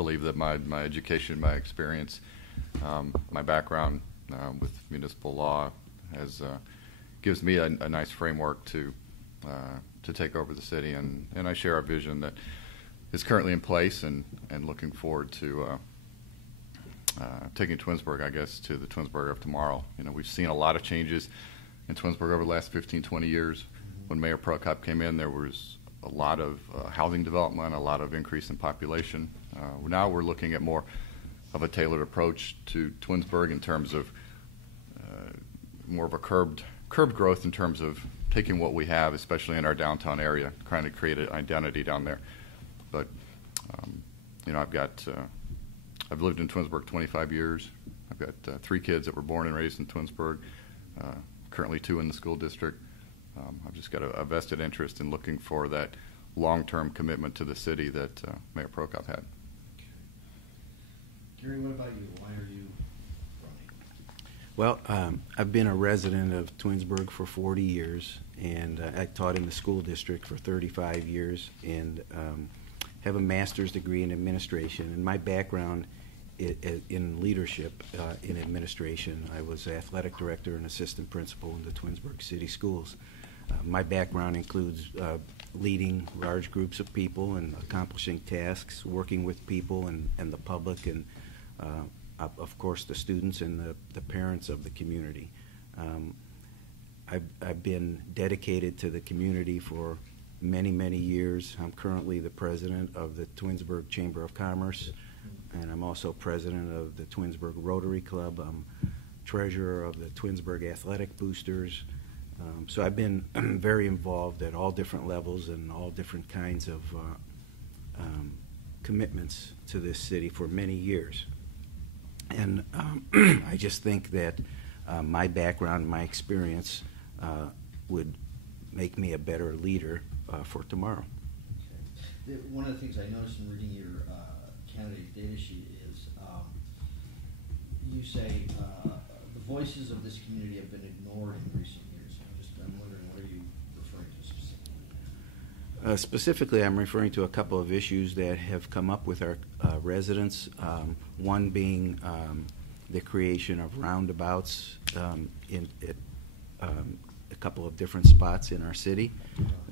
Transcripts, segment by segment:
believe that my education, my experience, my background with municipal law gives me a nice framework to take over the city, and I share a vision that is currently in place, and looking forward to taking Twinsburg, I guess, to the Twinsburg of tomorrow. You know, we've seen a lot of changes in Twinsburg over the last 15, 20 years. When Mayor Prokop came in, there was a lot of housing development, a lot of increase in population. Now we're looking at more of a tailored approach to Twinsburg in terms of more of a curbed growth in terms of taking what we have, especially in our downtown area, trying to create an identity down there. But you know, I've lived in Twinsburg 25 years. I've got 3 kids that were born and raised in Twinsburg. Currently 2 in the school district. I've just got a vested interest in looking for that long-term commitment to the city that Mayor Prokop had. Gary, what about you? Why are you running? Well, I've been a resident of Twinsburg for 40 years, and I taught in the school district for 35 years, and have a master's degree in administration. And my background in leadership in administration, I was athletic director and assistant principal in the Twinsburg City Schools. My background includes leading large groups of people and accomplishing tasks, working with people and the public, and of course the students and the parents of the community. I've been dedicated to the community for many, many years. I'm currently the president of the Twinsburg Chamber of Commerce, and I'm also president of the Twinsburg Rotary Club. I'm treasurer of the Twinsburg Athletic Boosters. So I've been very involved at all different levels and all different kinds of commitments to this city for many years. And I just think that my background, my experience would make me a better leader for tomorrow. Okay. One of the things I noticed in reading your candidate data sheet is you say the voices of this community have been ignored in recent years. I'm wondering, what are you referring to specifically? Specifically, I'm referring to a couple of issues that have come up with our residents. One being the creation of roundabouts in a couple of different spots in our city.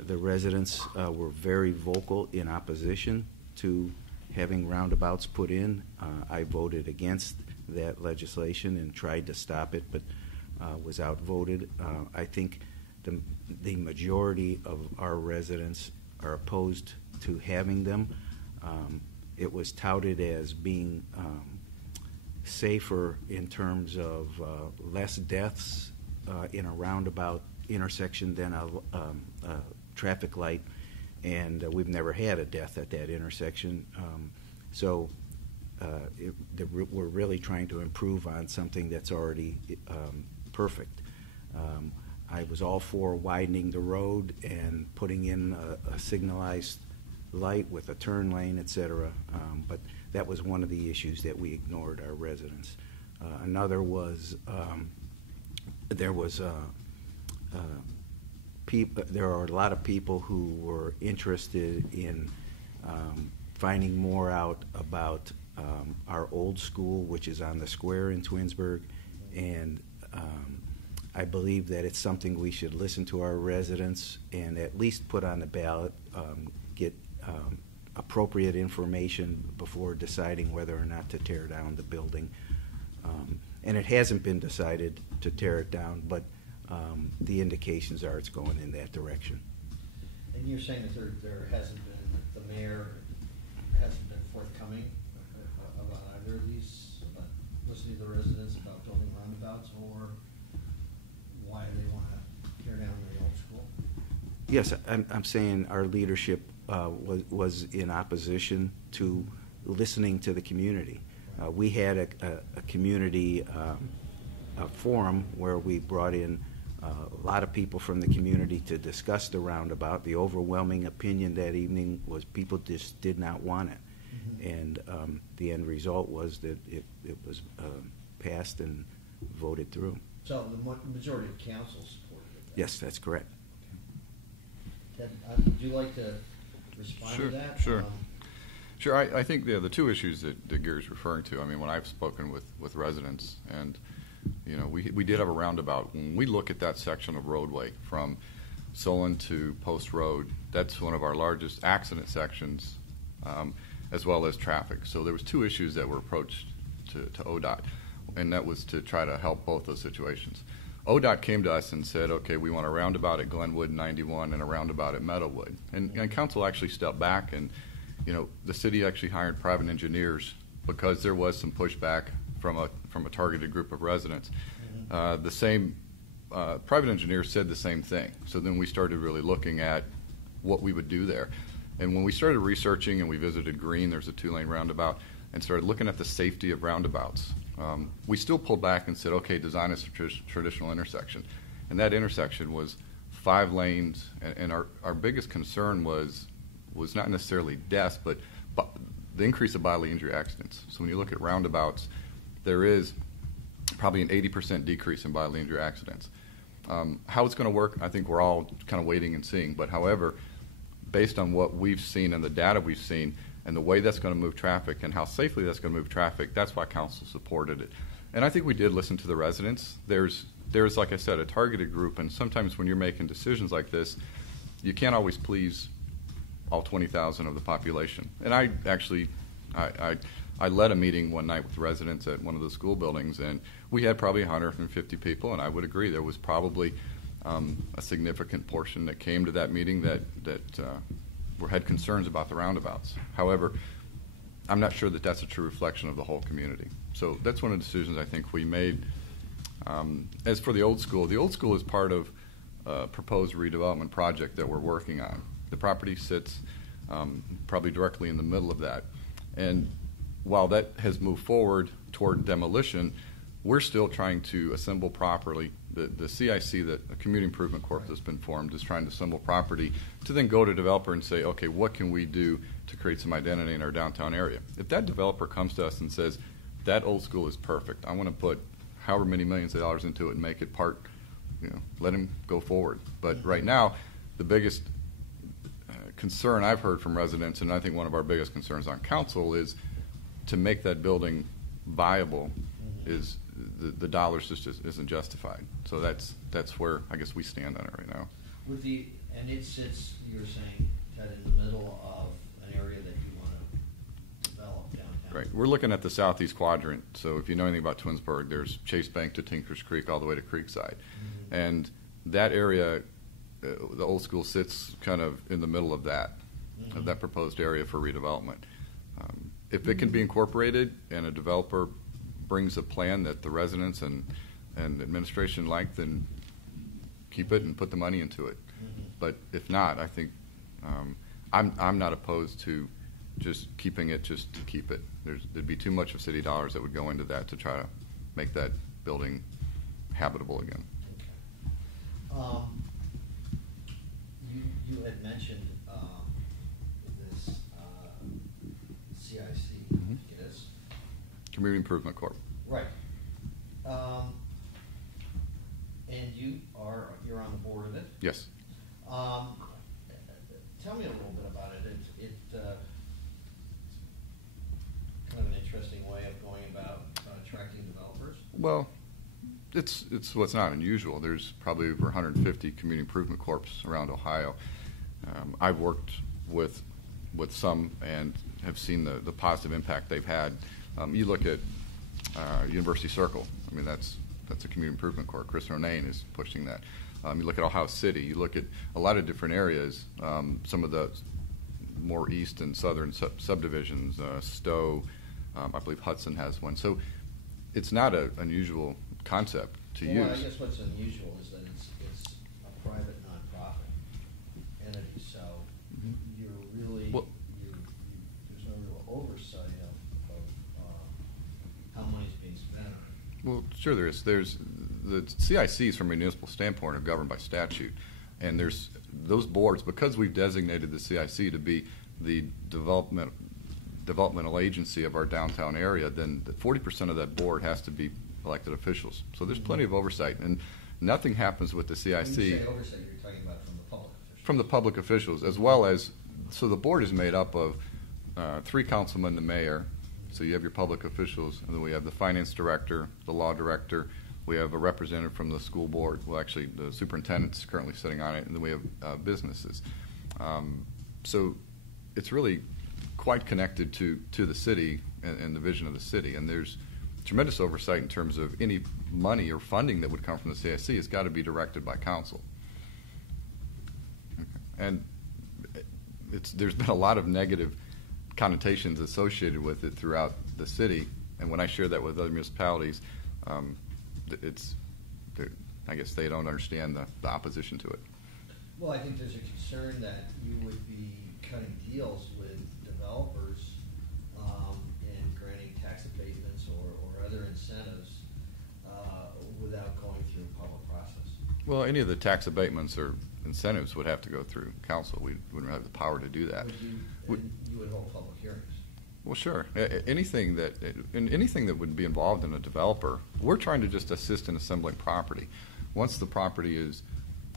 The residents were very vocal in opposition to having roundabouts put in. I voted against that legislation and tried to stop it, but was outvoted. I think the majority of our residents are opposed to having them. It was touted as being safer in terms of less deaths in a roundabout intersection than a traffic light, and we've never had a death at that intersection. So we're really trying to improve on something that's already perfect. I was all for widening the road and putting in a signalized light with a turn lane, etc. But that was one of the issues that we ignored our residents. Another was there are a lot of people who were interested in finding more out about our old school, which is on the square in Twinsburg, and I believe that it's something we should listen to our residents and at least put on the ballot, get appropriate information before deciding whether or not to tear down the building. And it hasn't been decided to tear it down, but the indications are it's going in that direction. And you're saying that there hasn't been, the mayor hasn't been forthcoming about either of these, about listening to the residents about building roundabouts, or why they want to tear down the old school? Yes, I'm saying our leadership was in opposition to listening to the community. We had a community forum where we brought in a lot of people from the community to discuss the roundabout. The overwhelming opinion that evening was people just did not want it. Mm-hmm. And the end result was that it was passed and voted through. So the majority of council supported it? Yes, that's correct. Okay. Ted, would you like to respond Sure, to that? Sure. Sure. I think the two issues that Gary's referring to, I mean, when I've spoken with residents, and, you know, we did have a roundabout. When we look at that section of roadway from Solon to Post Road, that's one of our largest accident sections, as well as traffic. So there was two issues that were approached to ODOT, and that was to try to help both those situations. ODOT came to us and said, okay, we want a roundabout at Glenwood 91 and a roundabout at Meadowwood. And council actually stepped back, and, you know, the city actually hired private engineers because there was some pushback from a targeted group of residents. The same private engineers said the same thing. So then we started really looking at what we would do there. And when we started researching and we visited Green, there's a 2-lane roundabout, and started looking at the safety of roundabouts, we still pulled back and said, okay, design a traditional intersection. And that intersection was 5 lanes, and our biggest concern was not necessarily deaths, but the increase of bodily injury accidents. So when you look at roundabouts, there is probably an 80% decrease in bodily injury accidents. How it's going to work, I think we're all kind of waiting and seeing. But however, based on what we've seen and the data we've seen, and the way that's going to move traffic and how safely that's going to move traffic, that's why council supported it. And I think we did listen to the residents. There's like I said, a targeted group, and sometimes when you're making decisions like this, you can't always please all 20,000 of the population. And I actually, I led a meeting one night with residents at one of the school buildings, and we had probably 150 people, and I would agree there was probably a significant portion that came to that meeting that had concerns about the roundabouts. However, I'm not sure that that's a true reflection of the whole community. So that's one of the decisions I think we made. As for the old school is part of a proposed redevelopment project that we're working on. The property sits probably directly in the middle of that. And while that has moved forward toward demolition, we're still trying to assemble properly. The CIC, the Community Improvement Corp that's been formed, is trying to assemble property to then go to developer and say, okay, what can we do to create some identity in our downtown area? If that developer comes to us and says, that old school is perfect, I want to put however many millions of dollars into it and make it part, you know, let him go forward. But right now, the biggest concern I've heard from residents, and I think one of our biggest concerns on council, is to make that building viable is the dollars just isn't justified. So that's where I guess we stand on it right now. And it sits, you're saying, Ted, in the middle of an area that you want to develop downtown. Right. We're looking at the southeast quadrant. So if you know anything about Twinsburg, there's Chase Bank to Tinkers Creek all the way to Creekside. And that area, the old school sits kind of in the middle of that proposed area for redevelopment. If it can be incorporated and a developer brings a plan that the residents and administration like, then keep it and put the money into it. But if not, I think I'm not opposed to just keeping it just to keep it. There'd be too much of city dollars that would go into that to try to make that building habitable again. Okay. You had mentioned this CIC. It is Community Improvement Corp. Right. And you're on the board of it? Yes. Tell me a little bit about it. It's kind of an interesting way of going about attracting developers. Well, it's what's not unusual. There's probably over 150 community improvement corps around Ohio. I've worked with some and have seen the positive impact they've had. You look at University Circle. I mean, that's a community improvement corps. Chris Ronayne is pushing that. You look at Ohio City. You look at a lot of different areas. Some of the more east and southern subdivisions. Stowe, I believe Hudson has one. So it's not an unusual concept to use. Well, I guess what's unusual is that it's a private nonprofit entity. So you're really there's no real oversight of how money's being spent on it. Well, sure there is. There's the CICs from a municipal standpoint are governed by statute, and there's those boards, because we've designated the CIC to be the developmental agency of our downtown area, then 40% of that board has to be elected officials. So there's plenty of oversight, and nothing happens with the CIC. When you say oversight, you're talking about from the public officials. From the public officials, as well as, so the board is made up of three councilmen, the mayor. So you have your public officials, and then we have the finance director, the law director. We have a representative from the school board. Well, actually, the superintendent's currently sitting on it, and then we have businesses. So it's really quite connected to the city and the vision of the city. And there's tremendous oversight in terms of any money or funding that would come from the CIC. It's got to be directed by council. And there's been a lot of negative connotations associated with it throughout the city. And when I share that with other municipalities, I guess they don't understand the opposition to it. Well, I think there's a concern that you would be cutting deals with developers and granting tax abatements or other incentives without going through a public process. Well, any of the tax abatements or incentives would have to go through council. We wouldn't have the power to do that. You would hold public hearings. Well, sure. Anything that would be involved in a developer, we're trying to just assist in assembling property. Once the property is,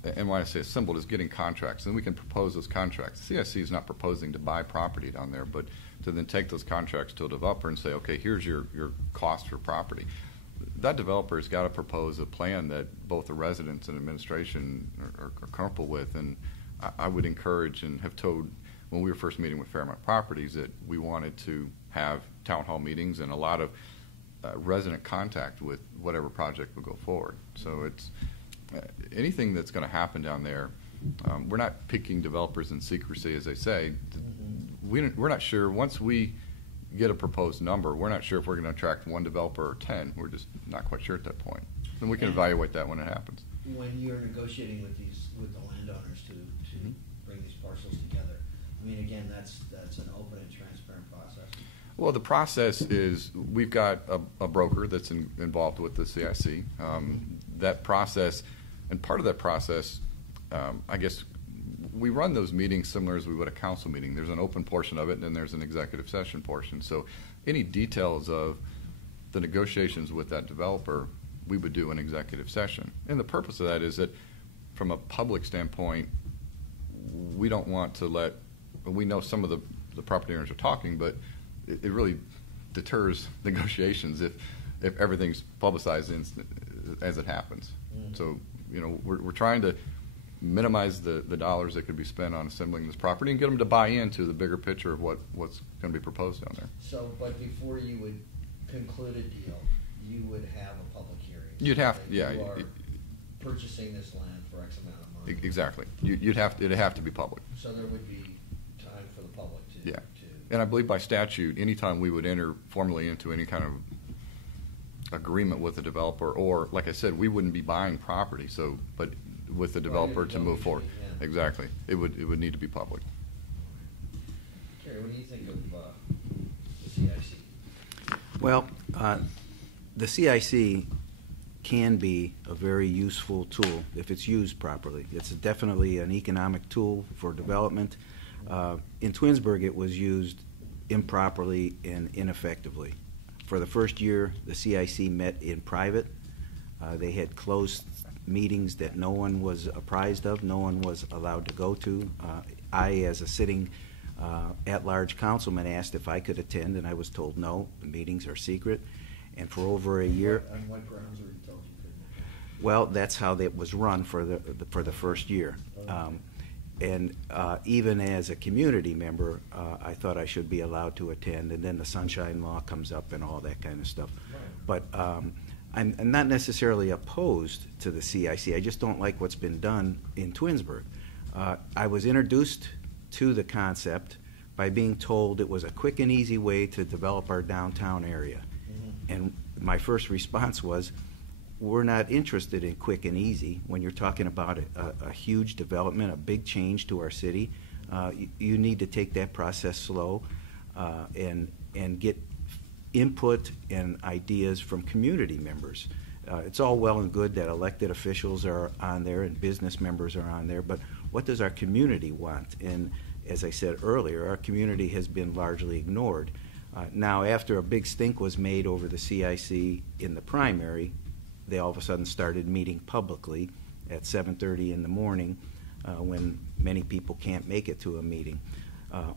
and when I say assembled, is getting contracts, then we can propose those contracts. The CIC is not proposing to buy property down there, but to then take those contracts to a developer and say, okay, here's your cost for property. That developer has got to propose a plan that both the residents and administration are comfortable with. And I would encourage and have told when we were first meeting with Fairmont Properties that we wanted to have town hall meetings and a lot of resident contact with whatever project will go forward. So it's anything that's going to happen down there. We're not picking developers in secrecy, as they say. We're not sure. Once we get a proposed number, we're not sure if we're going to attract one developer or 10. We're just not quite sure at that point. Then we can evaluate that when it happens. When you're negotiating with the landowners to bring these parcels together, I mean, again, that's an open and transparent process. Well, the process is we've got a broker that's involved with the CIC. That process, and part of that process, I guess, we run those meetings similar as we would a council meeting. There's an open portion of it, and then there's an executive session portion. So any details of the negotiations with that developer, we would do an executive session. And the purpose of that is that from a public standpoint, we don't want to we know some of the property owners are talking, but it really deters negotiations if everything's publicized as it happens. So, we're trying to minimize the dollars that could be spent on assembling this property and get them to buy into the bigger picture of what's going to be proposed down there. So, but before you would conclude a deal, you would have a public hearing. You'd have, You are purchasing this land for X amount of money. Exactly. It'd have to be public. So there would be time for the public to. Yeah. And I believe by statute, anytime we would enter formally into any kind of agreement with a developer, or like I said, we wouldn't be buying property. So, but with the developer to move forward, exactly, it would need to be public. Kerry, what do you think of the CIC? Well, the CIC can be a very useful tool if it's used properly. It's definitely an economic tool for development. In Twinsburg, it was used improperly and ineffectively. For the first year, the CIC met in private. They had closed meetings that no one was apprised of, no one was allowed to go to. I, as a sitting at-large councilman, asked if I could attend, and I was told no, the meetings are secret. And for over a year... On what grounds were you told you couldn't? Well, that's how it was run for the first year. And even as a community member, I thought I should be allowed to attend, and then the Sunshine Law comes up and all that kind of stuff. Right. But I'm not necessarily opposed to the CIC. I just don't like what's been done in Twinsburg. I was introduced to the concept by being told it was a quick and easy way to develop our downtown area. And my first response was, we're not interested in quick and easy. When you're talking about a huge development, a big change to our city, you need to take that process slow and get input and ideas from community members. It's all well and good that elected officials are on there and business members are on there, but what does our community want? And as I said earlier, our community has been largely ignored. Now, after a big stink was made over the CIC in the primary, they all of a sudden started meeting publicly at 7:30 in the morning when many people can't make it to a meeting.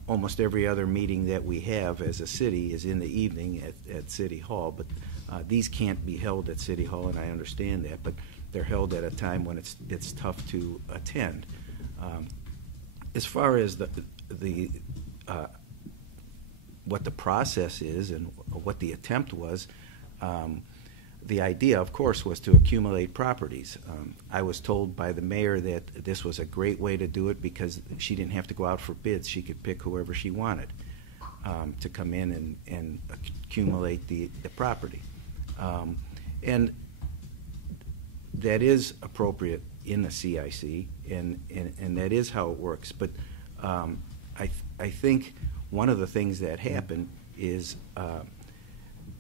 Almost every other meeting that we have as a city is in the evening at City Hall, but these can't be held at City Hall, and I understand that, but they're held at a time when it's tough to attend. As far as what the process is and what the attempt was, the idea, of course, was to accumulate properties. I was told by the mayor that this was a great way to do it because she didn't have to go out for bids. She could pick whoever she wanted to come in and accumulate the property. And that is appropriate in the CIC, and that is how it works. But I think one of the things that happened is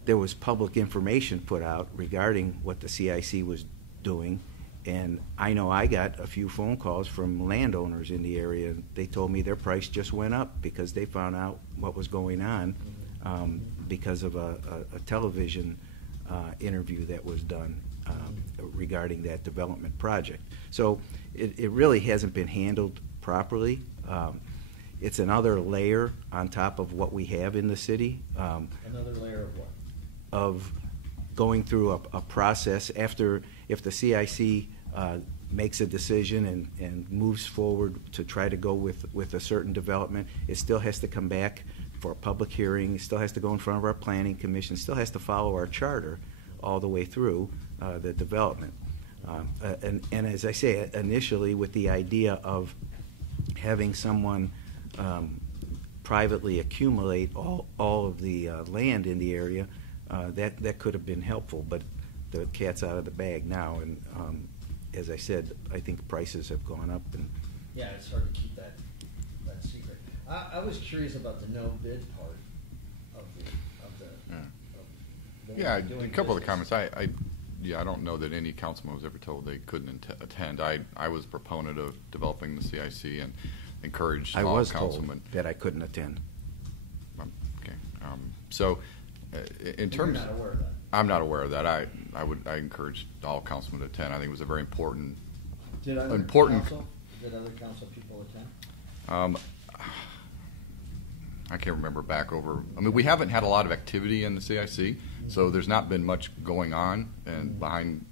there was public information put out regarding what the CIC was doing, and I know I got a few phone calls from landowners in the area, and they told me their price just went up because they found out what was going on because of a television interview that was done regarding that development project. So it really hasn't been handled properly. It's another layer on top of what we have in the city. Another layer of what? Of going through a process after, if the CIC makes a decision and moves forward to try to go with a certain development, it still has to come back for a public hearing, it still has to go in front of our planning commission, still has to follow our charter all the way through the development. And as I say, initially with the idea of having someone privately accumulate all of the land in the area, that could have been helpful, but the cat's out of the bag now, and as I said, I think prices have gone up. And yeah, it's hard to keep that secret. I was curious about the no bid part of the yeah, a couple of the comments. I don't know that any councilman was ever told they couldn't attend. I was a proponent of developing the CIC and encouraged all councilmen. Told that I couldn't attend. Okay, so in terms, you're not aware of that. I'm not aware of that. I encouraged all councilmen to attend. I think it was a very important. Did other council people attend? I can't remember back over. I mean, we haven't had a lot of activity in the CIC, so there's not been much going on, and behind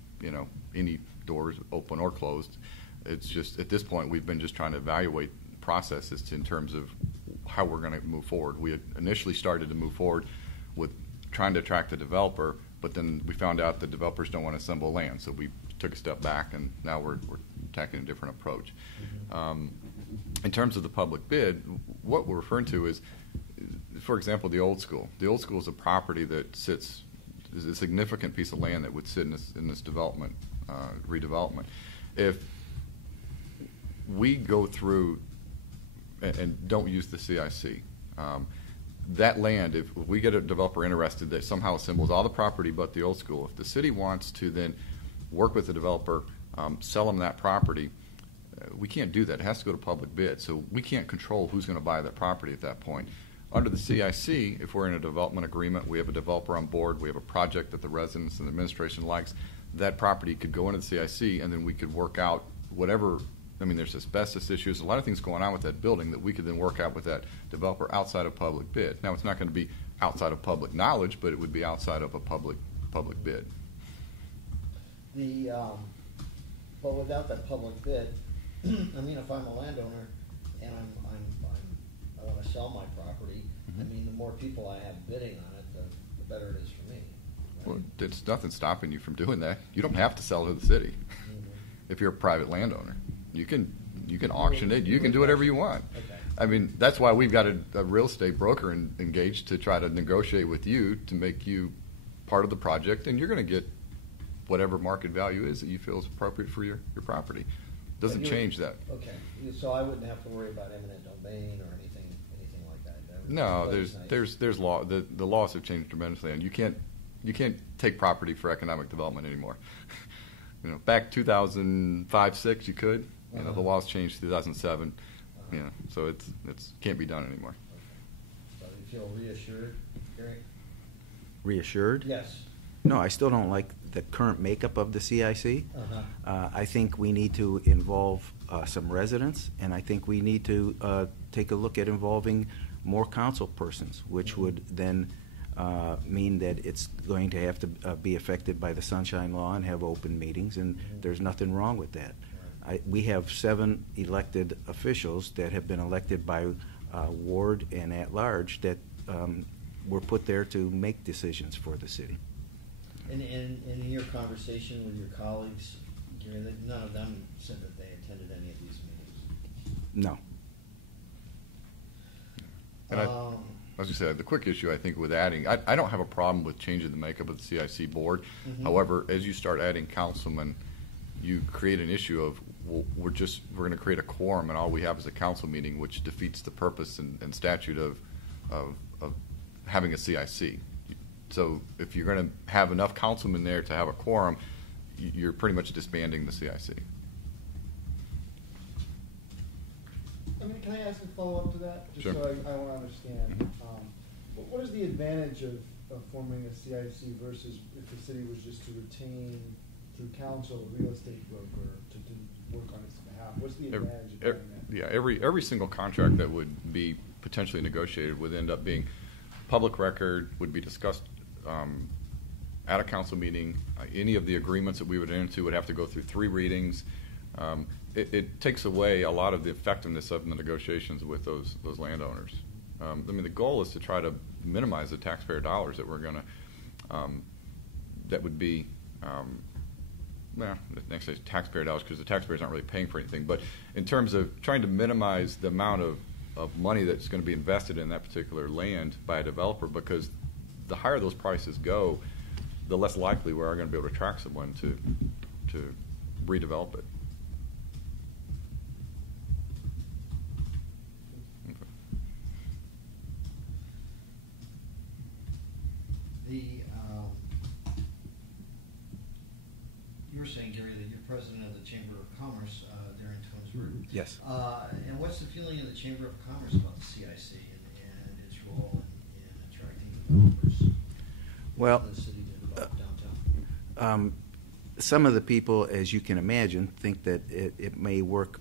any doors open or closed. It's just at this point we've been just trying to evaluate processes in terms of how we're going to move forward. We had initially started to move forward with trying to attract the developer, but then we found out the developers don't want to assemble land, so we took a step back, and now we're taking a different approach. In terms of the public bid, what we're referring to is, for example, the old school. The old school is a property that is a significant piece of land that would sit in this development, redevelopment. If we go through and don't use the CIC, that land, if we get a developer interested that somehow assembles all the property but the old school, if the city wants to then work with the developer, sell them that property, we can't do that. It has to go to public bid. So we can't control who's going to buy that property at that point. Under the CIC, if we're in a development agreement, we have a developer on board, we have a project that the residents and the administration likes, that property could go into the CIC, and then we could work out whatever. I mean, there's asbestos issues, a lot of things going on with that building that we could then work out with that developer outside of public bid. Now, it's not going to be outside of public knowledge, but it would be outside of a public bid. But without that public bid, I mean, if I'm a landowner and I want to sell my property, I mean, the more people I have bidding on it, the better it is for me. Right? Well, there's nothing stopping you from doing that. You don't have to sell to the city if you're a private landowner. You can auction it. You can do whatever you want. Okay. I mean, that's why we've got a real estate broker engaged to try to negotiate with you to make you part of the project, and you're going to get whatever market value is that you feel is appropriate for your property. Doesn't change that. Okay, so I wouldn't have to worry about eminent domain or anything like that. No, there's law. The laws have changed tremendously, and you can't take property for economic development anymore. Back 2005-06, you could. The laws changed 2007. So it's can't be done anymore. Okay. So you feel reassured, Gary? Reassured? Yes. No, I still don't like the current makeup of the CIC. Uh-huh. I think we need to involve some residents, and I think we need to take a look at involving more council persons, which would then mean that it's going to have to be affected by the Sunshine Law and have open meetings, and there's nothing wrong with that. We have 7 elected officials that have been elected by ward and at large that were put there to make decisions for the city. And in your conversation with your colleagues, Gary, none of them said that they attended any of these meetings? No. And I was going to say, the quick issue, I think, with adding, I don't have a problem with changing the makeup of the CIC board. Mm-hmm. However, as you start adding councilmen, you create an issue of, well, we're going to create a quorum, and all we have is a council meeting, which defeats the purpose and statute of having a CIC. So if you're going to have enough councilmen there to have a quorum, you're pretty much disbanding the CIC. I mean, can I ask a follow-up to that? Just Sure. so I want to understand. Mhm. What is the advantage of forming a CIC versus if the city was just to retain, through council, a real estate broker to work on its behalf? What's the advantage of doing that? Yeah, every single contract that would be potentially negotiated would end up being public record, would be discussed at a council meeting. Any of the agreements that we would enter into would have to go through 3 readings. It takes away a lot of the effectiveness of the negotiations with those landowners. I mean, the goal is to try to minimize the taxpayer dollars that we're going to, that would be, next say taxpayer dollars, because the taxpayers aren't really paying for anything, but in terms of trying to minimize the amount of money that's going to be invested in that particular land by a developer, because the higher those prices go, the less likely we are going to be able to attract someone to redevelop it. Okay. You were saying, Gary, that you're president of the Chamber of Commerce there in Twinsburg. Yes. And what's the feeling of the Chamber of Commerce about the CIC and its role in attracting developers? Well, to the city to develop downtown? some of the people, as you can imagine, think that it may work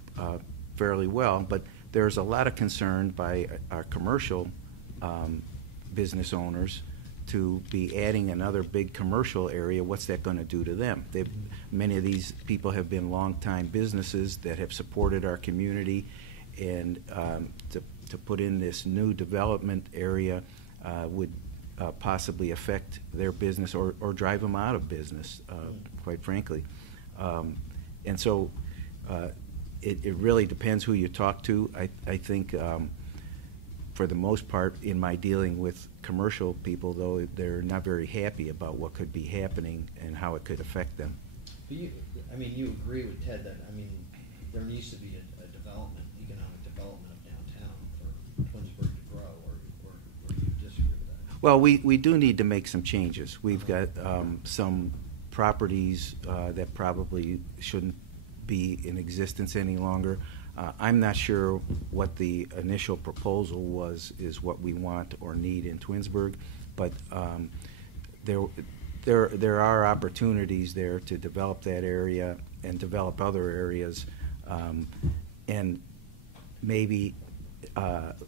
fairly well, but there's a lot of concern by our commercial business owners to be adding another big commercial area. What's that going to do to them? Many of these people have been long-time businesses that have supported our community, and to put in this new development area would possibly affect their business or drive them out of business, quite frankly. And so it really depends who you talk to. I think for the most part, in my dealing with commercial people, though, they're not very happy about what could be happening and how it could affect them. But you agree with Ted that, there needs to be a development, economic development of downtown for Twinsburg to grow, or do you disagree with that? Well, we do need to make some changes. We've got some properties that probably shouldn't be in existence any longer. I'm not sure what the initial proposal is what we want or need in Twinsburg, but there are opportunities there to develop that area and develop other areas, and maybe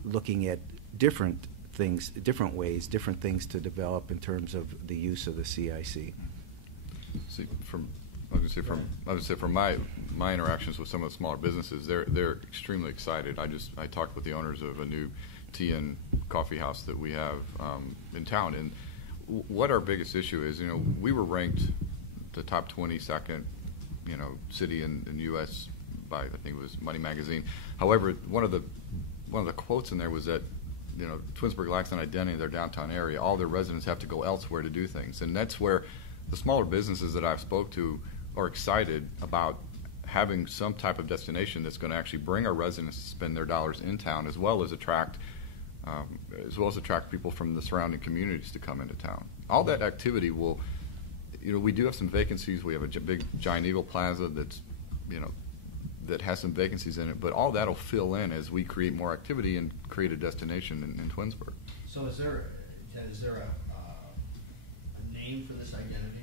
looking at different things, different ways, different things to develop in terms of the use of the CIC. See, I would say from my interactions with some of the smaller businesses, they're extremely excited. I talked with the owners of a new tea and coffee house that we have in town, and what our biggest issue is, we were ranked the top 22nd, city in the U.S. by, I think it was Money Magazine. However, one of the quotes in there was that Twinsburg lacks an identity in their downtown area. All their residents have to go elsewhere to do things, and that's where the smaller businesses that I've spoke to are excited about having some type of destination that's going to actually bring our residents to spend their dollars in town, as well as attract people from the surrounding communities to come into town. All that activity will, we do have some vacancies. We have a big Giant Eagle Plaza that's, that has some vacancies in it, but all that'll fill in as we create more activity and create a destination in Twinsburg. So is there a aim for this identity?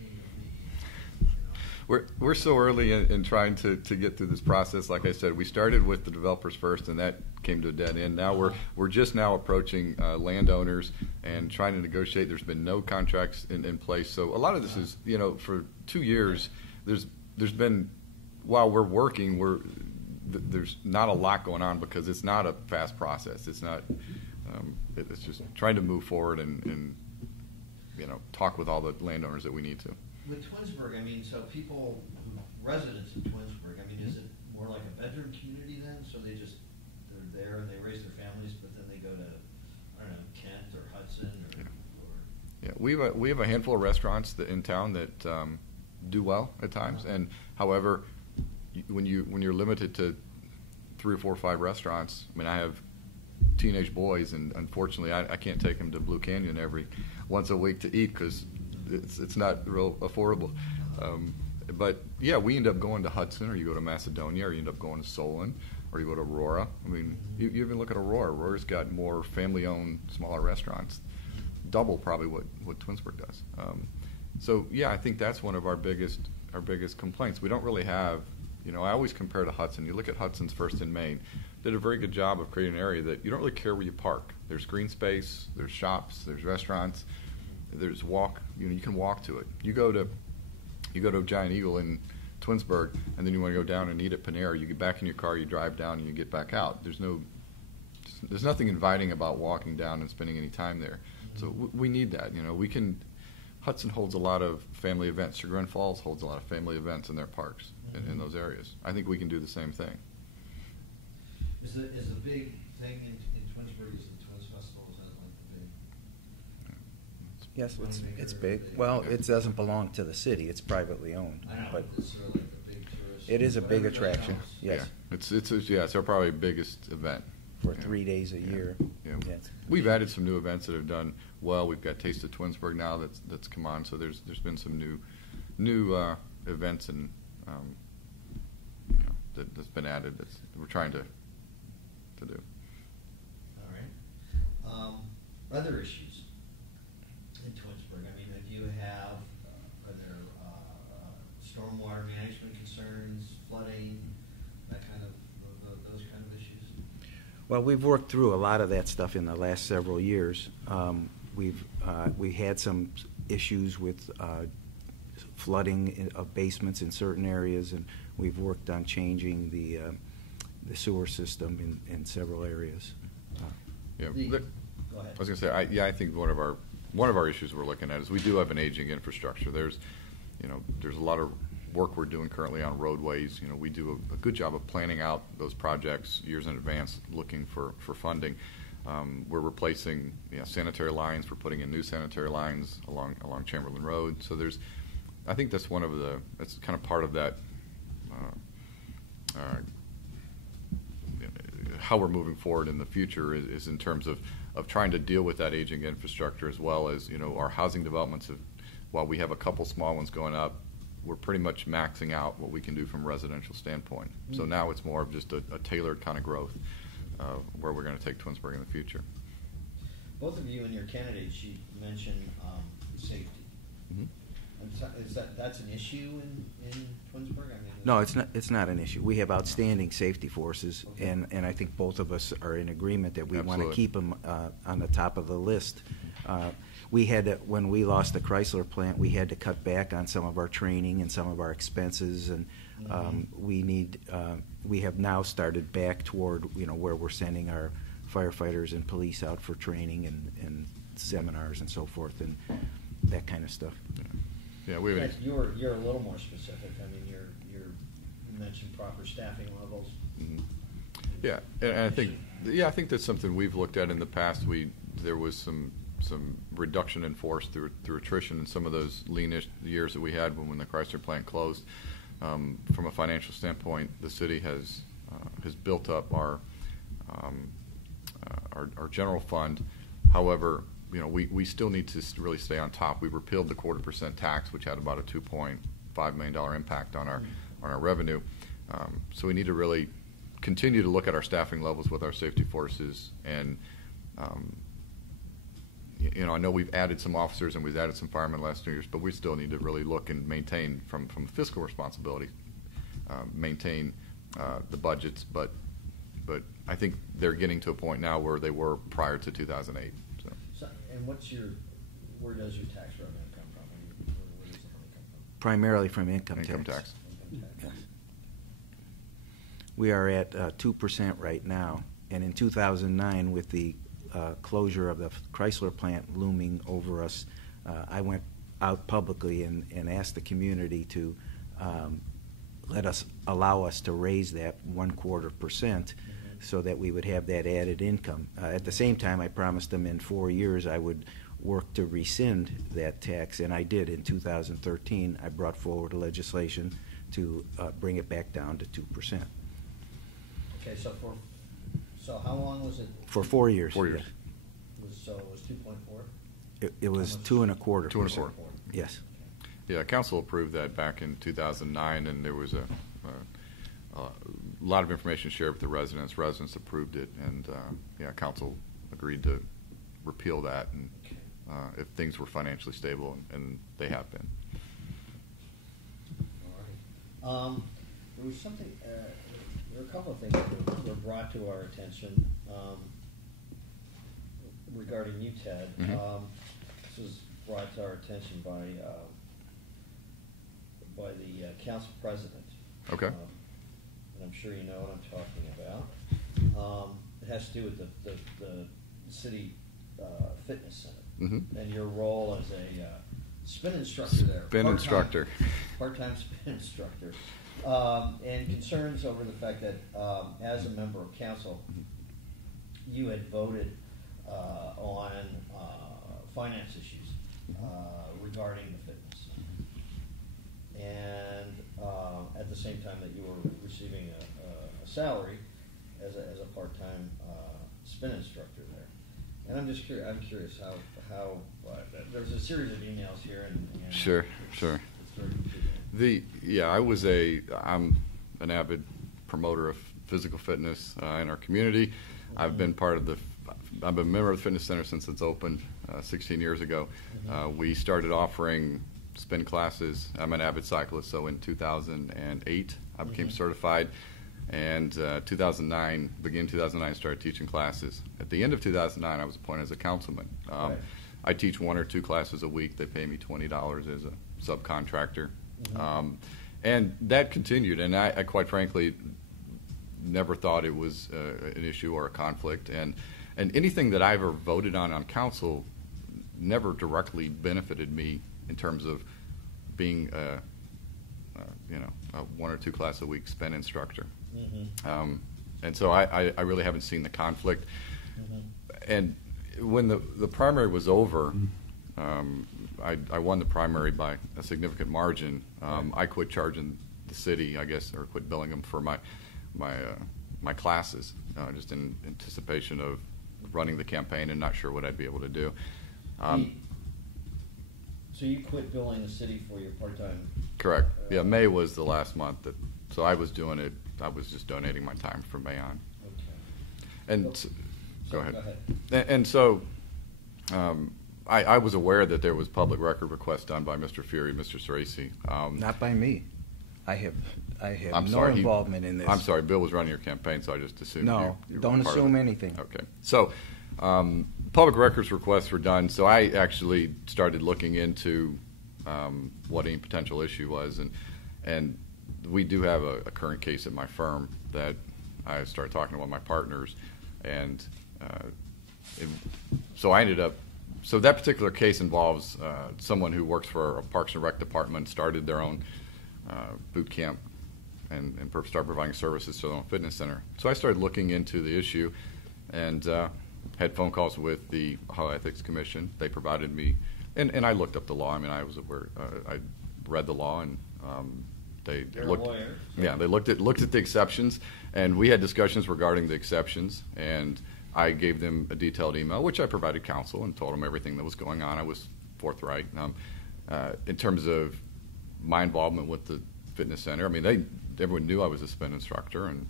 We're so early in trying to get through this process. Like I said, we started with the developers first, and that came to a dead end. Now we're just now approaching landowners and trying to negotiate. There's been no contracts in place, so a lot of this is, for 2 years. There's been, while we're working, there's not a lot going on because it's not a fast process. It's not. It's just trying to move forward and talk with all the landowners that we need to. With Twinsburg, so people, residents of Twinsburg, is it more like a bedroom community then? So they're there and they raise their families, but then they go to, I don't know, Kent or Hudson or Yeah, we have a handful of restaurants in town that do well at times, and however, when you're limited to 3 or 4 or 5 restaurants, I have teenage boys, and unfortunately, I can't take them to Blue Canyon once a week to eat because it's not real affordable. But yeah, we end up going to Hudson, or you go to Macedonia, or you end up going to Solon, or you go to Aurora. You even look at Aurora. Aurora's got more family-owned, smaller restaurants, double probably what Twinsburg does. So yeah, I think that's one of our biggest complaints. We don't really have. I always compare to Hudson. You look at Hudson's First in Main, did a very good job of creating an area that you don't really care where you park. There's green space, there's shops, there's restaurants, there's walk. You can walk to it. You go to Giant Eagle in Twinsburg, and then you want to go down and eat at Panera. You get back in your car, you drive down, and you get back out. There's nothing inviting about walking down and spending any time there. So we need that. Hudson holds a lot of family events. Chagrin Falls holds a lot of family events in their parks in those areas. I think we can do the same thing. Is the big thing in Twinsburg is the Twins Festival? Is that like the big? Yes, it's big. Well, it doesn't belong to the city. It's privately owned. I know, but it's sort of like the big tourist. it is a big attraction. Yes, Yeah, it's our probably biggest event. for 3 days a year. Yeah. Yes. We've added some new events that have done well. We've got Taste of Twinsburg now that's come on. So there's been some new events and that's been added. That we're trying to do. All right. Other issues in Twinsburg. Do you have are there stormwater management concerns, flooding, that kind of those kind of issues? Well, we've worked through a lot of that stuff in the last several years. We had some issues with flooding of basements in certain areas, and we've worked on changing the sewer system in several areas. Go ahead. I was going to say, I think one of our issues we're looking at is we do have an aging infrastructure. There's a lot of work we're doing currently on roadways. We do a good job of planning out those projects years in advance, looking for funding. We're replacing sanitary lines. We're putting in new sanitary lines along Chamberlain Road. So I think that's that's kind of part of that. How we're moving forward in the future is in terms of trying to deal with that aging infrastructure, as well as our housing developments. While we have a couple small ones going up, we're pretty much maxing out what we can do from a residential standpoint. So now it's more of just a tailored kind of growth where we're going to take Twinsburg in the future. Both of you in your candidates, you mentioned safety. Mm-hmm. That's an issue in Twinsburg? No, it's not an issue. We have outstanding safety forces, okay. and I think both of us are in agreement that we want to keep them on the top of the list. We had to, when we lost the Chrysler plant, we had to cut back on some of our training and some of our expenses, and we have now started back toward where we're sending our firefighters and police out for training and seminars and so forth and that kind of stuff. Yeah, you're a little more specific. You mentioned proper staffing levels. Mm-hmm. Yeah, and I think that's something we've looked at in the past. There was some reduction in force through attrition in some of those leanish years that we had when the Chrysler plant closed. From a financial standpoint, the city has built up our general fund. However, we still need to really stay on top. We repealed the 0.25% tax, which had about a $2.5 million impact on our revenue. So we need to really continue to look at our staffing levels with our safety forces and I know we've added some officers and we've added some firemen last 2 years, but we still need to really look and maintain from fiscal responsibility, maintain the budgets. But I think they're getting to a point now where they were prior to 2008. So, and where does your tax revenue come from? Where does the money come from? Primarily from income tax. Income tax. We are at 2% right now, and in 2009, with the closure of the Chrysler plant looming over us, I went out publicly and asked the community to allow us to raise that 1/4%, so that we would have that added income. At the same time, I promised them in 4 years I would work to rescind that tax, and I did. In 2013, I brought forward legislation to bring it back down to 2%. Okay, so how long was it? For 4 years. 4 years. Yes. So it was 2.4? It was 2.25%. 2.25%. Yes. Yeah, council approved that back in 2009, and there was a lot of information shared with the residents. Residents approved it, and council agreed to repeal that, and if things were financially stable, and they have been. All right. There was something. There were a couple of things that were brought to our attention regarding you, Ted. Mm-hmm. This was brought to our attention by the council president. Okay. And I'm sure you know what I'm talking about. It has to do with the city fitness center, Mm-hmm. and your role as a spin instructor there. Spin instructor. Part-time spin instructor. And concerns over the fact that as a member of council, you had voted on finance issues regarding the fitness center. And at the same time that you were receiving a salary as a part-time spin instructor there. And I'm just curious. I'm curious how there's a series of emails here, and Sure. It's very confusing. I'm an avid promoter of physical fitness in our community. I've been I'm a member of the fitness center since it's opened 16 years ago. We started offering spin classes. I'm an avid cyclist, so in 2008 I became certified, and 2009 started teaching classes. At the end of 2009, I was appointed as a councilman. Right. I teach 1 or 2 classes a week. They pay me $20 as a subcontractor. And that continued, and I quite frankly never thought it was an issue or a conflict. And anything that I ever voted on council never directly benefited me in terms of being a 1 or 2 class a week spin instructor. And so I really haven't seen the conflict. And when the primary was over, I won the primary by a significant margin. I quit charging the city, I guess, or quit billing them for my classes, just in anticipation of running the campaign and not sure what I'd be able to do. So you quit billing the city for your part-time? Correct. Yeah, May was the last month so I was doing it. I was just donating my time from May on. Okay. And go ahead. Go ahead. And so I was aware that there was public record requests done by Mr. Fury, Mr. Sorace. Not by me. I have I'm no sorry, involvement in this. I'm sorry, Bill was running your campaign, so I just assumed No, you were don't part of assume it. anything. Okay. So public records requests were done, so I actually started looking into what any potential issue was, and we do have a current case at my firm that I started talking to one of my partners, and so I ended up. So that particular case involves someone who works for a Parks and Rec department, started their own boot camp, and started providing services to their own fitness center. So I started looking into the issue, and had phone calls with the Ohio Ethics Commission. They provided me, and I looked up the law. I mean, I was aware. I read the law, and they You're looked. a lawyer. So. Yeah, they looked at the exceptions, and we had discussions regarding the exceptions, and I gave them a detailed email, which I provided counsel and told them everything that was going on. I was forthright in terms of my involvement with the fitness center. I mean, everyone knew I was a spin instructor, and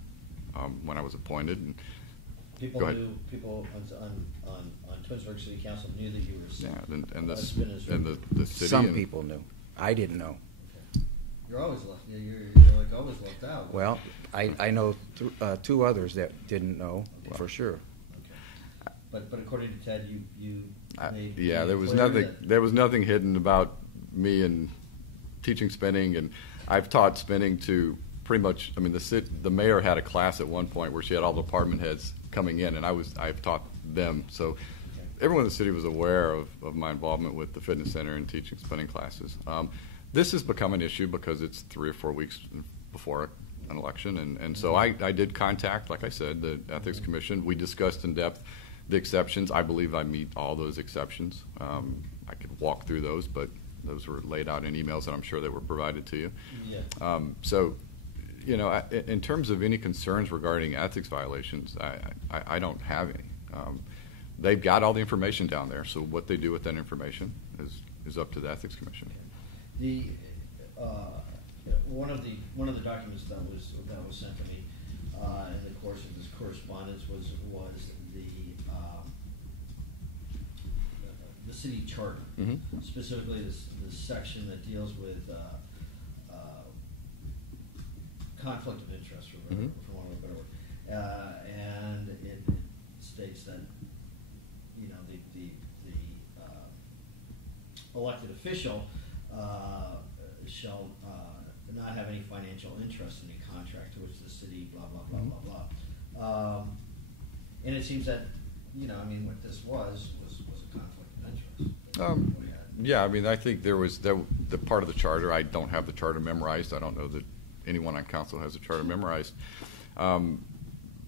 when I was appointed. And People go ahead. knew, people on Twinsburg City Council knew that you were and a spin the city. Some and, people knew. I didn't know. Okay. You're always left. You're like always left out. Well, I know two others that didn't know for sure. Okay. But according to Ted, you made yeah, there was clear nothing. that- There was nothing hidden about me and teaching spinning, and I've taught spinning to pretty much. I mean, the mayor had a class at one point where she had all the department heads coming in, and I've taught them. So everyone in the city was aware of my involvement with the fitness center and teaching spinning classes. This has become an issue because it's 3 or 4 weeks before an election, and so I did contact, like I said, the Ethics Commission. We discussed in depth the exceptions. I believe I meet all those exceptions. I could walk through those, but those were laid out in emails, and I'm sure they were provided to you. Yeah. So, you know, in terms of any concerns regarding ethics violations, I don't have any. They've got all the information down there, so what they do with that information is up to the Ethics Commission. The one of the documents that was sent to me in the course of this correspondence was the city charter, specifically the section that deals with conflict of interest, for want of a better word, and it states that the elected official shall not have any financial interest in a contract to which the city blah blah blah blah blah. And it seems that what this was a conflict of interest. Yeah, I mean, I think there was the part of the charter. I don't have the charter memorized. I don't know that anyone on council has the charter memorized.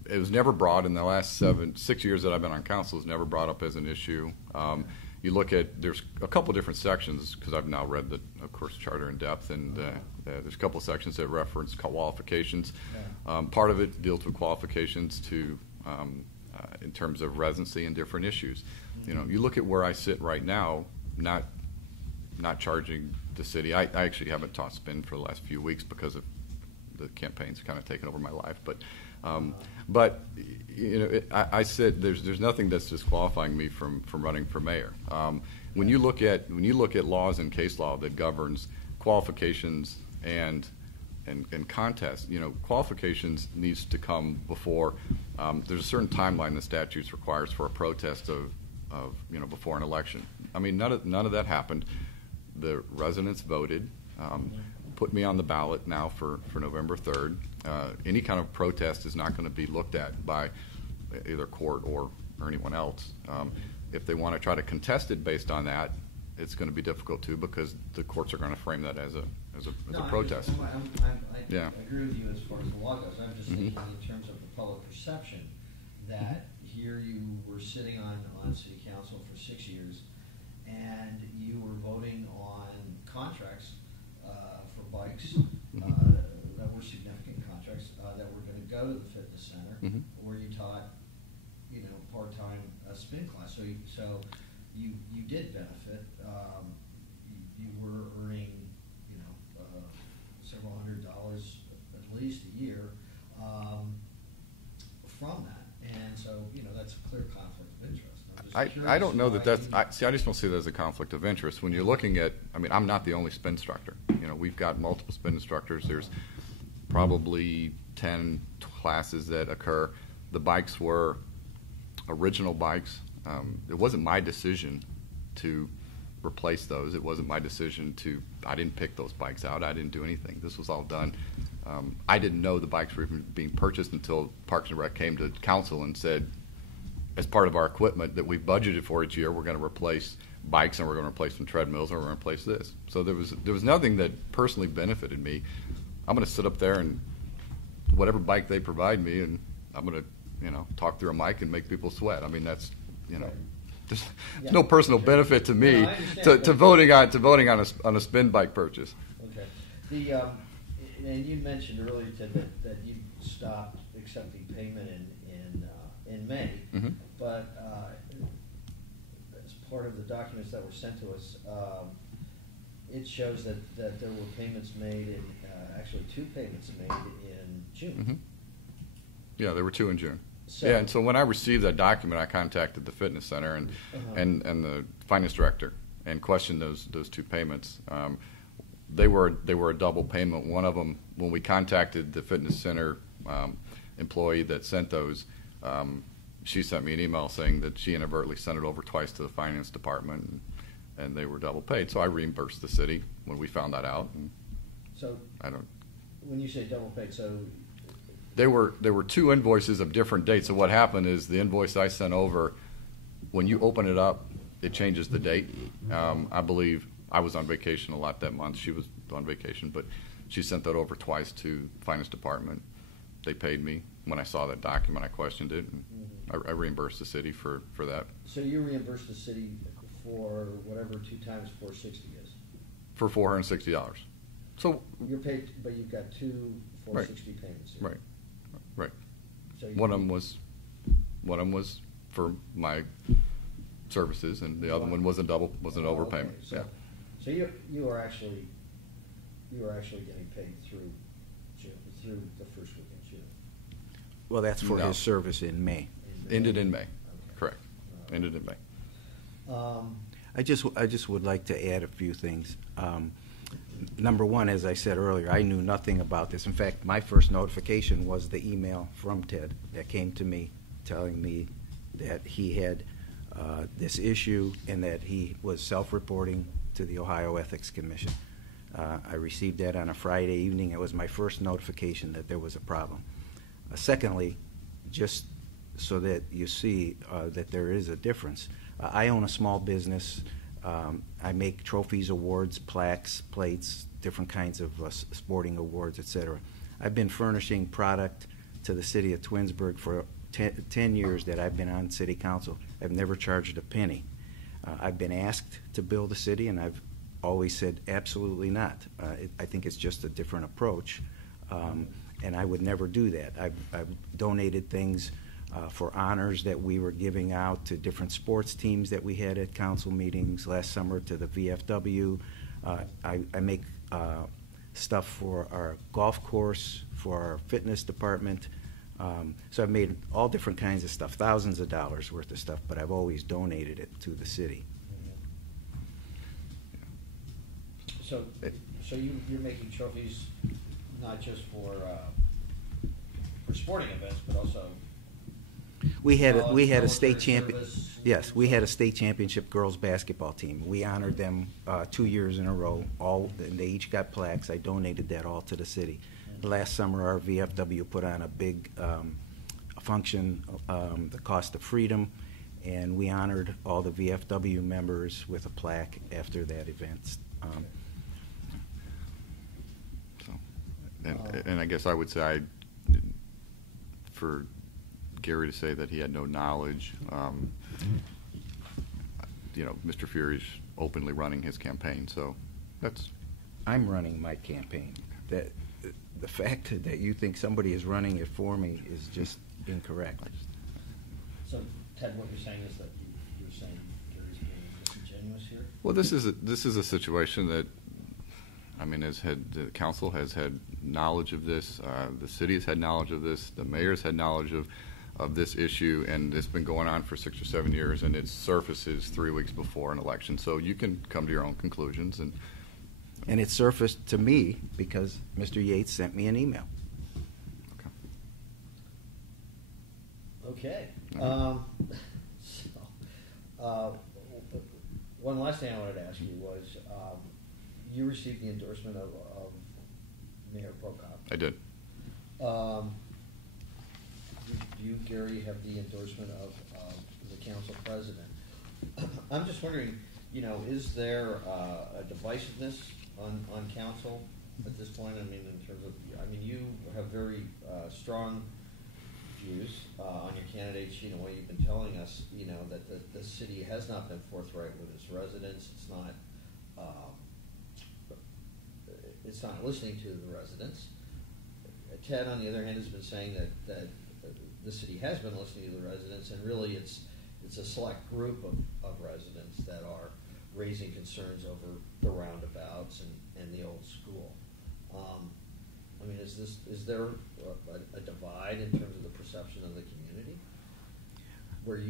It was never brought in the last 6 years that I've been on council. It's never brought up as an issue. You look at, there's a couple different sections, because I've now read the, of course, charter in depth, and there's a couple of sections that reference qualifications. Part of it deals with qualifications to, in terms of residency and different issues. You look at where I sit right now, not charging the city. I actually haven't taught spin for the last few weeks because of the campaign's kind of taken over my life, but I said there's nothing that's disqualifying me from running for mayor. When you look at laws and case law that governs qualifications and contests, qualifications needs to come before there's a certain timeline the statutes requires for a protest of before an election. I mean, none of that happened. The residents voted. Put me on the ballot now for November 3rd. Any kind of protest is not going to be looked at by either court or anyone else. If they want to try to contest it based on that, it's going to be difficult too, because the courts are going to frame that as a protest. I agree with you as far as the law goes. I'm just thinking in terms of the public perception that here you were sitting on city council for 6 years, and you were voting on contracts for bikes that were significant contracts that were going to go to the fitness center, where you taught, part-time spin class. So you did benefit. You were earning, several $100s at least a year from that, and so that's a clear conflict of interest. I don't know that that's. I just don't see that as a conflict of interest. When you're looking at, I'm not the only spin instructor. We've got multiple spin instructors. There's probably 10 classes that occur. The bikes were original bikes. It wasn't my decision to replace those. It wasn't my decision I didn't pick those bikes out. I didn't do anything. This was all done. I didn't know the bikes were even being purchased until Parks and Rec came to council and said, as part of our equipment that we budgeted for each year, we're going to replace bikes, and we're going to replace some treadmills, and we're going to replace this. So there was nothing that personally benefited me. I'm going to sit up there and whatever bike they provide me, and I'm going to talk through a mic and make people sweat. That's there's no personal benefit to me to voting on a spin bike purchase. Okay. And you mentioned earlier, Ted, that you stopped accepting payment in May, but as part of the documents that were sent to us, it shows that there were payments made actually 2 payments made in June. Yeah, there were 2 in June. So, Yeah, and so when I received that document, I contacted the fitness center and the finance director and questioned those two payments. They were a double payment. One of them, when we contacted the fitness center employee that sent those, she sent me an email saying that she inadvertently sent it over twice to the finance department, and they were double paid. So I reimbursed the city when we found that out. And so I don't. when you say double paid, so There were two invoices of different dates. So what happened is the invoice I sent over, when you open it up, it changes the date. I believe I was on vacation a lot that month. She was on vacation, but she sent that over twice to the finance department. They paid me. When I saw that document, I questioned it, and I reimbursed the city for that. So you reimbursed the city for whatever 2 times 460 is. For $460. So You're paid, but you've got two 460 payments here. right. Right. So One of them was for my services, and the other one was an overpayment. Okay. So, Yeah. so you are actually getting paid through June, through the first week in June. Well, that's for No. his service in May. Ended in May. Okay. Correct. Ended in May. I just would like to add a few things. Number one, as I said earlier, I knew nothing about this. In fact, my first notification was the email from Ted that came to me telling me that he had this issue and that he was self-reporting to the Ohio Ethics Commission. I received that on a Friday evening. It was my first notification that there was a problem. Secondly, just so that you see that there is a difference, I own a small business. I make trophies, awards, plaques, plates, different kinds of sporting awards, etc. I've been furnishing product to the city of Twinsburg for 10 years that I've been on city council. I've never charged a penny. I've been asked to bill the city, and I've always said absolutely not. I think it's just a different approach, and I would never do that. I've donated things for honors that we were giving out to different sports teams that we had at council meetings last summer, to the VFW. I make stuff for our golf course, for our fitness department. So I've made all different kinds of stuff, thousands of dollars worth of stuff, but I've always donated it to the city. So you're making trophies not just for sporting events, but also We had a state military champion. service. Yes, we had a state championship girls basketball team. We honored them 2 years in a row. And they each got plaques. I donated that all to the city. Last summer, our VFW put on a big function, the Cost of Freedom, and we honored all the VFW members with a plaque after that event. And I guess I would say, for Gary to say that he had no knowledge, Mr. Fury's openly running his campaign, so that's. I'm running my campaign. The fact that you think somebody is running it for me is just incorrect. So, Ted, what you're saying is that you're saying Gary's being disingenuous here? Well, this is a situation that, the council has had knowledge of this, the city has had knowledge of this, the mayor's had knowledge of this issue, and it's been going on for 6 or 7 years, and it surfaces 3 weeks before an election. So you can come to your own conclusions. And it surfaced to me because Mr. Yates sent me an email. Okay. One last thing I wanted to ask you was, you received the endorsement of Mayor Prokop. I did. Do you, Gary, have the endorsement of the council president? I'm just wondering, is there a divisiveness on council at this point? In terms of, you have very strong views on your candidates. What you've been telling us, that the city has not been forthright with its residents. It's not listening to the residents. Ted, on the other hand, has been saying that the city has been listening to the residents, and really it's a select group of residents that are raising concerns over the roundabouts and the old school. I mean, is there a divide in terms of the perception of the community? Where do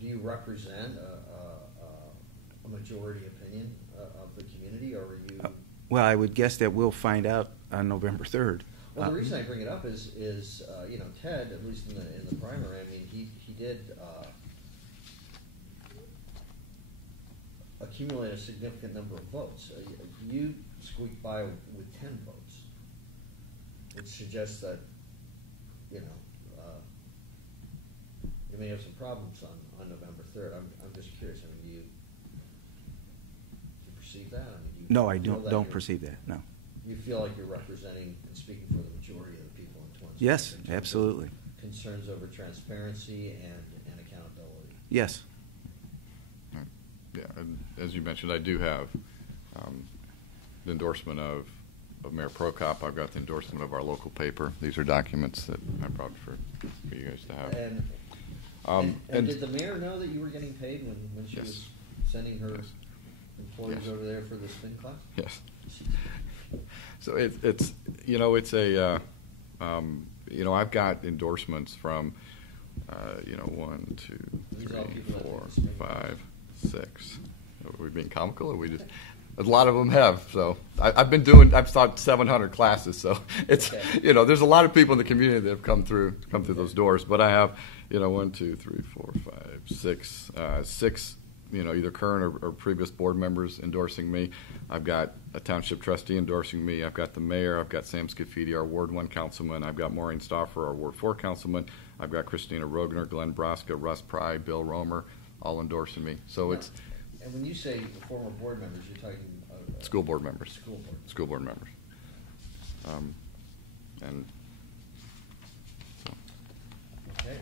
you represent a majority opinion of the community, or are you? Well, I would guess that we'll find out on November 3rd. Well, the reason I bring it up is Ted, at least in the primary, I mean, he did accumulate a significant number of votes. You squeaked by with 10 votes, which suggests that you may have some problems on November 3rd. I'm just curious. I mean, do you perceive that? I mean, No, I don't perceive that. No. You feel like you're representing and speaking for the majority of the people in Twinsburg? Yes, absolutely. Concerns over transparency and accountability? Yes. Yeah, and as you mentioned, I do have the endorsement of Mayor Prokop. I've got the endorsement of our local paper. These are documents that I brought for you guys to have. And did the mayor know that you were getting paid when she Yes. was sending her employees Yes. over there for the spin class? Yes. So it's I've got endorsements from 1, 2, These are all 3, people that 4, take the spin 5, 6. Are we being comical, or we just? A lot of them have. So I've taught 700 classes. So it's Okay. There's a lot of people in the community that have come through those doors. But I have 1, 2, 3, 4, 5, 6, 6. Either current or previous board members endorsing me. I've got a township trustee endorsing me. I've got the mayor. I've got Sam Scafidi, our Ward 1 councilman. I've got Maureen Stauffer, our Ward 4 councilman. I've got Christina Rogner, Glenn Broska, Russ Pry, Bill Romer, all endorsing me. So it's And when you say former board members, you're talking school board members. School board members. And so. Okay.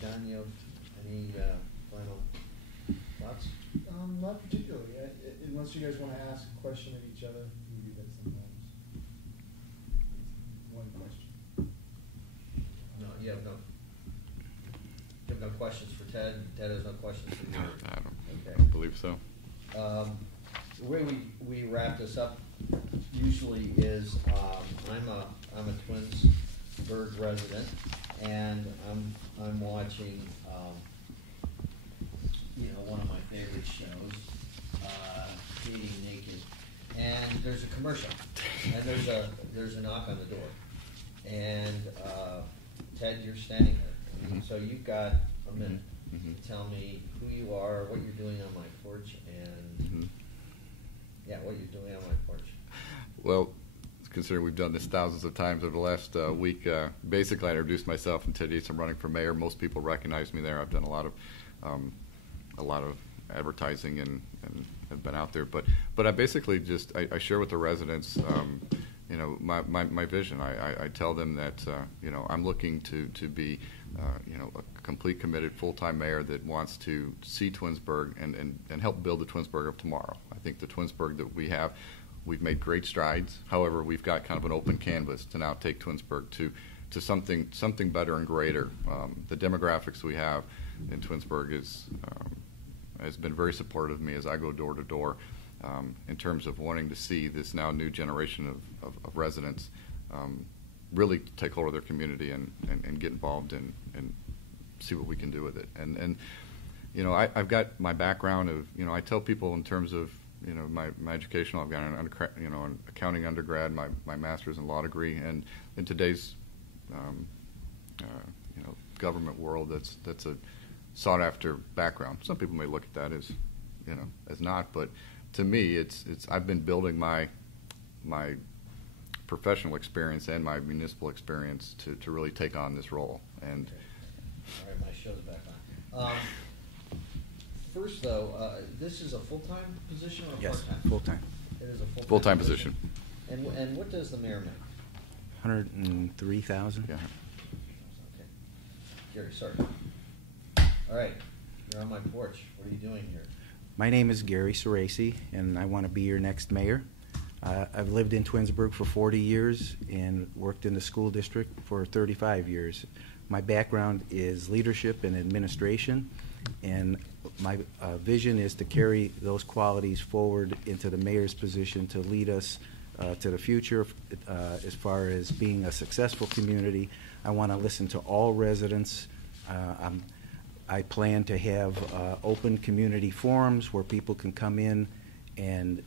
John, you have any final thoughts? Not particularly, unless you guys want to ask a question of each other. We do that sometimes. One question. No, you have no questions for Ted. Ted has no questions for you. I Okay. don't believe so. The way we wrap this up usually is I'm a Twinsburg resident, and I'm watching one of my favorite shows, Dating Naked, and there's a commercial, and there's a knock on the door, and Ted, you're standing there, and so you've got a minute to tell me who you are, what you're doing on my porch, and what you're doing on my porch. Well, considering we've done this thousands of times over the last week, basically I introduced myself and Ted Yates. I'm running for mayor. Most people recognize me there. I've done a lot of advertising and have been out there. But I basically I share with the residents, my vision. I tell them that I'm looking to be a complete committed full-time mayor that wants to see Twinsburg and help build the Twinsburg of tomorrow. I think the Twinsburg that we have. We've made great strides. However, we've got kind of an open canvas to now take Twinsburg to something better and greater. The demographics we have in Twinsburg has been very supportive of me as I go door to door in terms of wanting to see this now new generation of residents really take hold of their community and get involved and see what we can do with it. And I've got my background of I tell people in terms of my educational, I've got an accounting undergrad, my master's in law degree, and in today's government world, that's a sought after background. Some people may look at that as not, but to me, it's I've been building my professional experience and my municipal experience to really take on this role. And all right, my show's back on. First, though, this is a full-time position or a Yes, part-time? full-time. It is a full-time position. And what does the mayor make? 103,000. Yeah. Okay. Gary, sorry. All right, you're on my porch. What are you doing here? My name is Gary Sorace, and I want to be your next mayor. I've lived in Twinsburg for 40 years and worked in the school district for 35 years. My background is leadership and administration, and my vision is to carry those qualities forward into the mayor's position to lead us to the future as far as being a successful community. I want to listen to all residents. I plan to have open community forums where people can come in and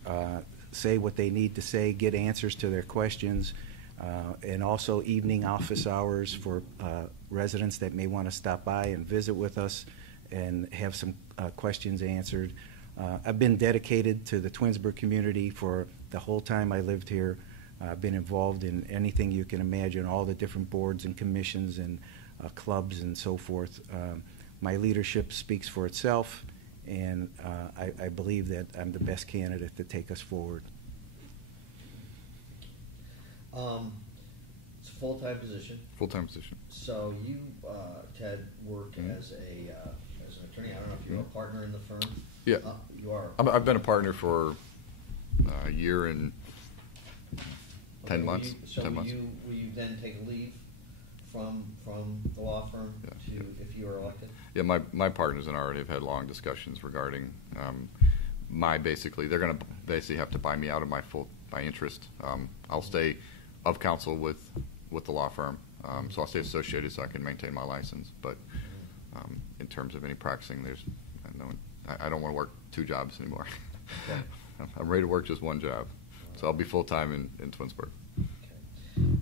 say what they need to say, get answers to their questions, and also evening office hours for residents that may want to stop by and visit with us and have some questions answered. I've been dedicated to the Twinsburg community for the whole time I lived here. I've been involved in anything you can imagine, all the different boards and commissions and clubs and so forth. My leadership speaks for itself, and I believe that I'm the best candidate to take us forward. It's a full-time position. Full-time position. So you, Ted, work as an attorney. I don't know if you're a partner in the firm. Yeah. You are. I've been a partner for a year and 10 months. Will you then take a leave from the law firm if you are elected? Yeah, my partners and I already have had long discussions regarding they're going to basically have to buy me out of my interest. I'll stay of counsel with the law firm, so I'll stay associated so I can maintain my license. But in terms of any practicing, I don't want to work 2 jobs anymore. Okay. I'm ready to work just 1 job, so I'll be full time in Twinsburg. Okay.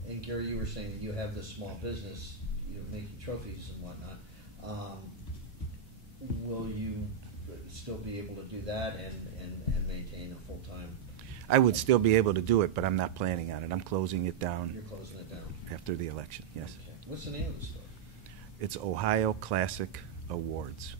And Gary, you were saying that you have this small business, making trophies and whatnot. Will you still be able to do that and maintain a full-time? I would still be able to do it, but I'm not planning on it. I'm closing it down. You're closing it down After the election, yes. Okay. What's the name of the store? It's Ohio Classic Awards.